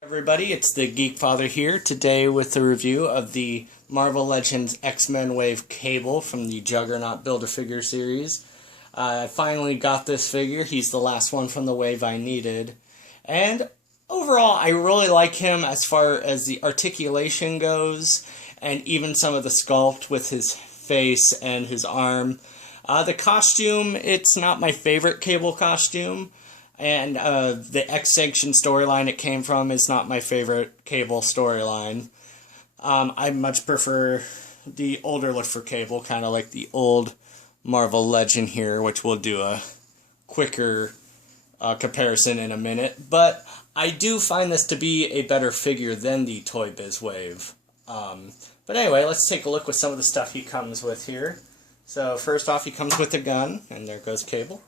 Everybody, it's the Geek Father here today with a review of the Marvel Legends X-Men Wave Cable from the Juggernaut Build-A-Figure series. I finally got this figure. He's the last one from the wave I needed. And overall, I really like him as far as the articulation goes, and even some of the sculpt with his face and his arm. The costume, it's not my favorite Cable costume. And the X-Sanction storyline it came from is not my favorite Cable storyline. I much prefer the older look for Cable, kind of like the old Marvel Legend here, which we'll do a quicker comparison in a minute. But I do find this to be a better figure than the Toy Biz Wave. But anyway, let's take a look with some of the stuff he comes with here. So first off, he comes with a gun, and there goes Cable.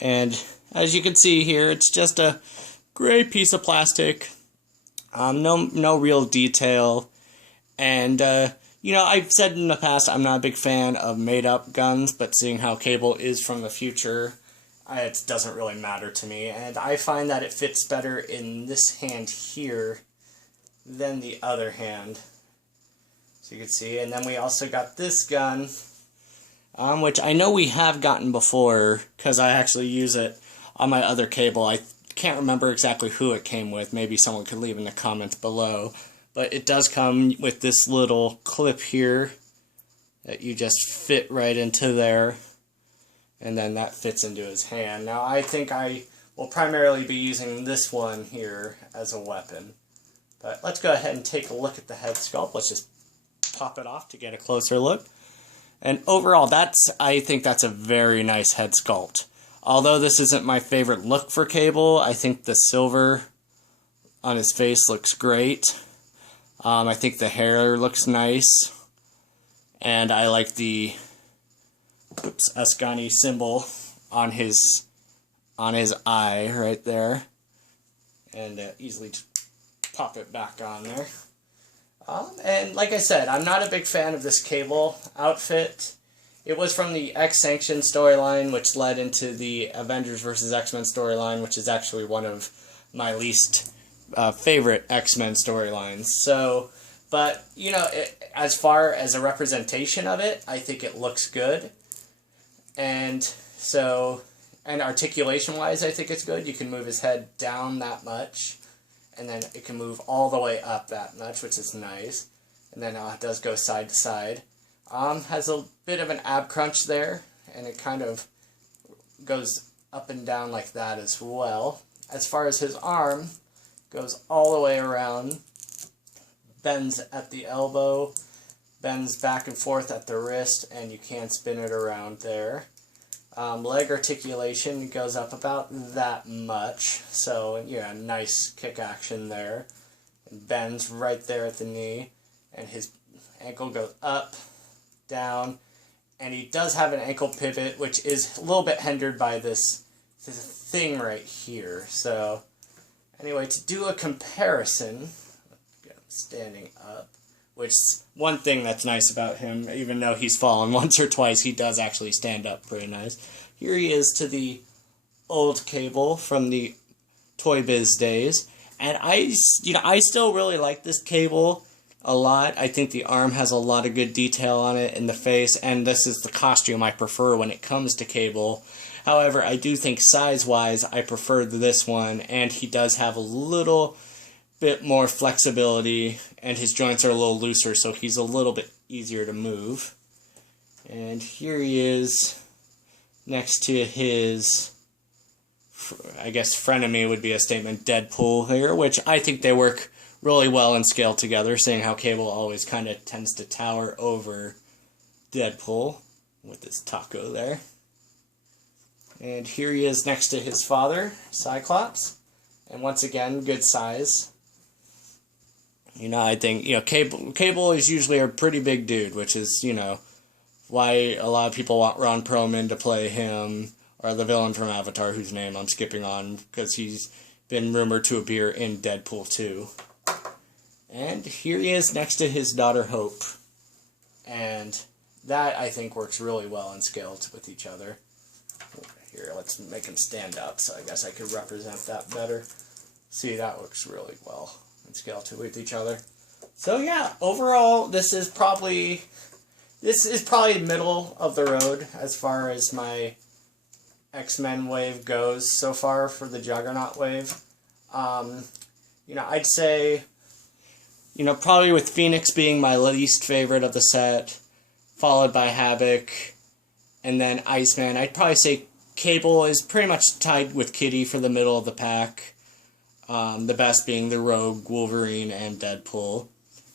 And as you can see here, it's just a gray piece of plastic, no real detail. And you know, I've said in the past I'm not a big fan of made-up guns, but seeing how Cable is from the future, it doesn't really matter to me. And I find that it fits better in this hand here than the other hand, so you can see. And then we also got this gun, which I know we have gotten before, because I actually use it on my other Cable. I can't remember exactly who it came with. Maybe someone could leave in the comments below. But it does come with this little clip here that you just fit right into there. And then that fits into his hand. Now I think I will primarily be using this one here as a weapon. But let's go ahead and take a look at the head sculpt. Let's just pop it off to get a closer look. And overall, I think that's a very nice head sculpt. Although this isn't my favorite look for Cable, I think the silver on his face looks great. I think the hair looks nice. And I like the Ascani symbol on his eye right there. And easily just pop it back on there. And like I said, I'm not a big fan of this Cable outfit. It was from the X-Sanction storyline, which led into the Avengers vs. X-Men storyline, which is actually one of my least favorite X-Men storylines. So, but, you know, as far as a representation of it, I think it looks good. And so, and articulation-wise, I think it's good. You can move his head down that much. And then it can move all the way up that much, which is nice. And then it does go side to side. Has a bit of an ab crunch there, and it kind of goes up and down like that as well. As far as his arm, goes all the way around, bends at the elbow, bends back and forth at the wrist, and you can spin it around there. Leg articulation goes up about that much, so yeah, nice kick action there. And bends right there at the knee, and his ankle goes up, down, and he does have an ankle pivot, which is a little bit hindered by this thing right here. So anyway, to do a comparison, get him standing up, which one thing that's nice about him, even though he's fallen once or twice, he does actually stand up pretty nice. Here he is to the old Cable from the Toy Biz days. And I still really like this Cable a lot. I think the arm has a lot of good detail on it, in the face, and this is the costume I prefer when it comes to Cable. However, I do think size-wise, I prefer this one, and he does have a little bit more flexibility, and his joints are a little looser, so he's a little bit easier to move. And here he is next to his, I guess frenemy would be a statement, Deadpool here, which I think they work really well in scale together, seeing how Cable always kind of tends to tower over Deadpool with his taco there. And here he is next to his father, Cyclops, and once again, good size. You know, I think, you know, Cable is usually a pretty big dude, which is, you know, why a lot of people want Ron Perlman to play him, or the villain from Avatar, whose name I'm skipping on, because he's been rumored to appear in Deadpool 2. And here he is next to his daughter Hope. And that, I think, works really well in scale with each other. Here, let's make him stand up, so I guess I could represent that better. See, that looks really well in scale to with each other. So yeah, overall, this is probably middle of the road as far as my X-Men wave goes so far for the Juggernaut wave. You know, I'd say, you know, probably with Phoenix being my least favorite of the set, followed by Havoc, and then Iceman. I'd probably say Cable is pretty much tied with Kitty for the middle of the pack. The best being the Rogue, Wolverine, and Deadpool.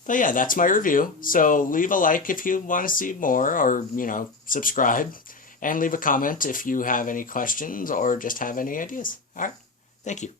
But yeah, that's my review. So leave a like if you want to see more, or, you know, subscribe. And leave a comment if you have any questions or just have any ideas. Alright, thank you.